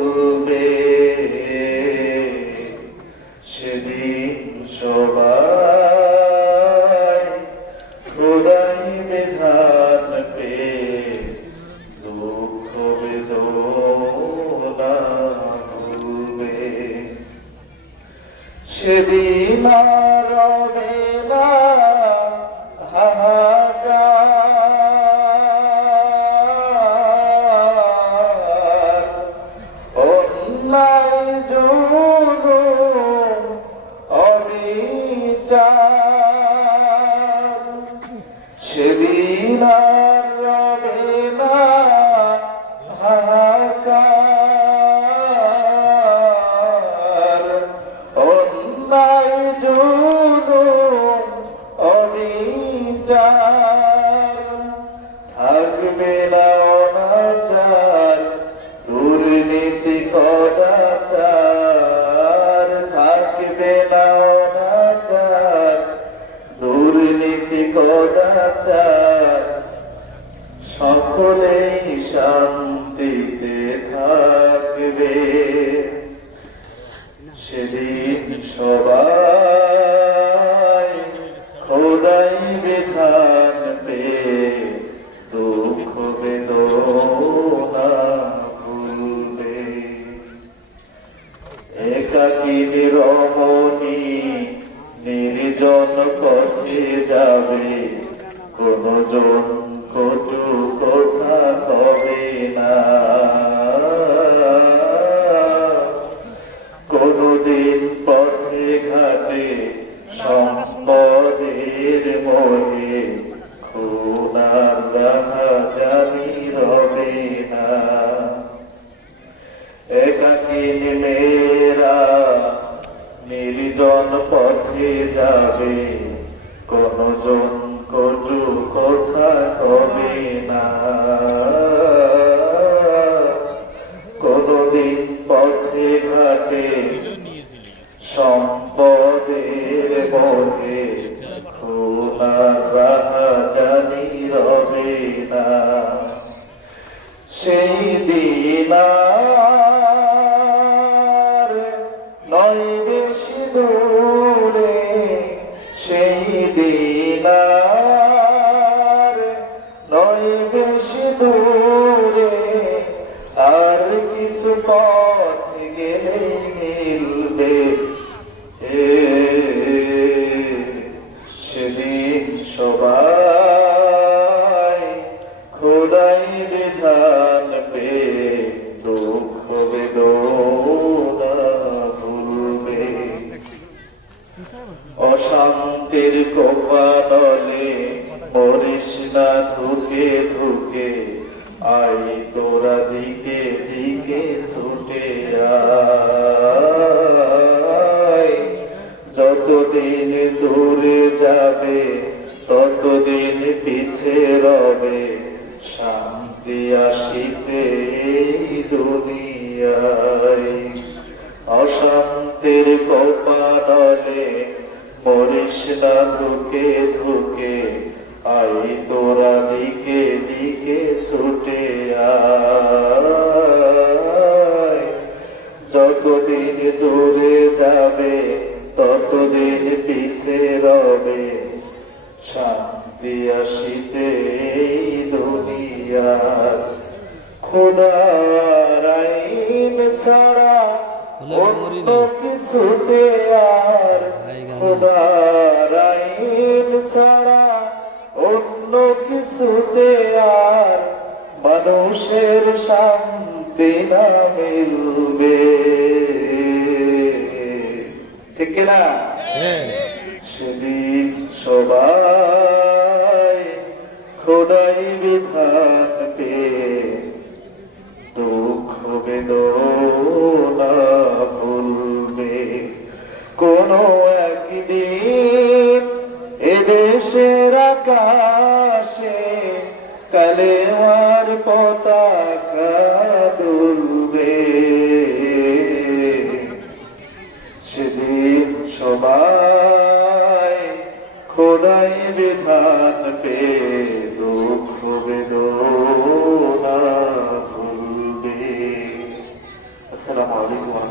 দুলবে সেদিন সবাই খোদাই বিধান পেয়ে দুঃখ বেদনা ভুলবে। সেদিন আর রবে না হাহাকার। সেদিন সকলেই শান্তিতে থাকবে। সেদিন সবাই খোদাই বিধান কোন জন কটু কথা কবে না কোনদিন পথে ঘাটে সম্পদের মোহে খুনার জাহাজানি রবে না। একাকিন মেয়েরা নির্জন পথে যাবে। সম্পদের মধ্যে খোলা জানি রবে না। সেই দিন নয় বেশি দূরে, সেই দিন নয় বেশি দূরে মরিস না ধুকে ধুকে, আই তোরা দিকে দিকে ছুটে যতদিন দূরে যাবে, ততদিন পিছে রবে, শান্তি আসিতে দুনিয়ায়। অশান্তির কোপানলে না ধুকে ধুকে, আই তোরা দিকে দিকে ছুটে যতদিন দূরে যাবে, ততদিন পিছে রবে। শান্তি আসিতে এই দুনিয়ার। খোদার আইন ছাড়া অন্য কিছুতে আর খোদার আইন ছাড়া অন্য কিছুতে আর মানুষের শান্তি না মিলবে। ঠিক কিনা? হ্যাঁ। সেদিন সবাই খোদাই বিধান পেয়ে দুঃখ বেদনা কালেমার পতাকা দুলবে সেদিন সবাই খোদাই বিধান পে দুঃখ বেদনা ভুলবে। আসসালামু আলাইকুম।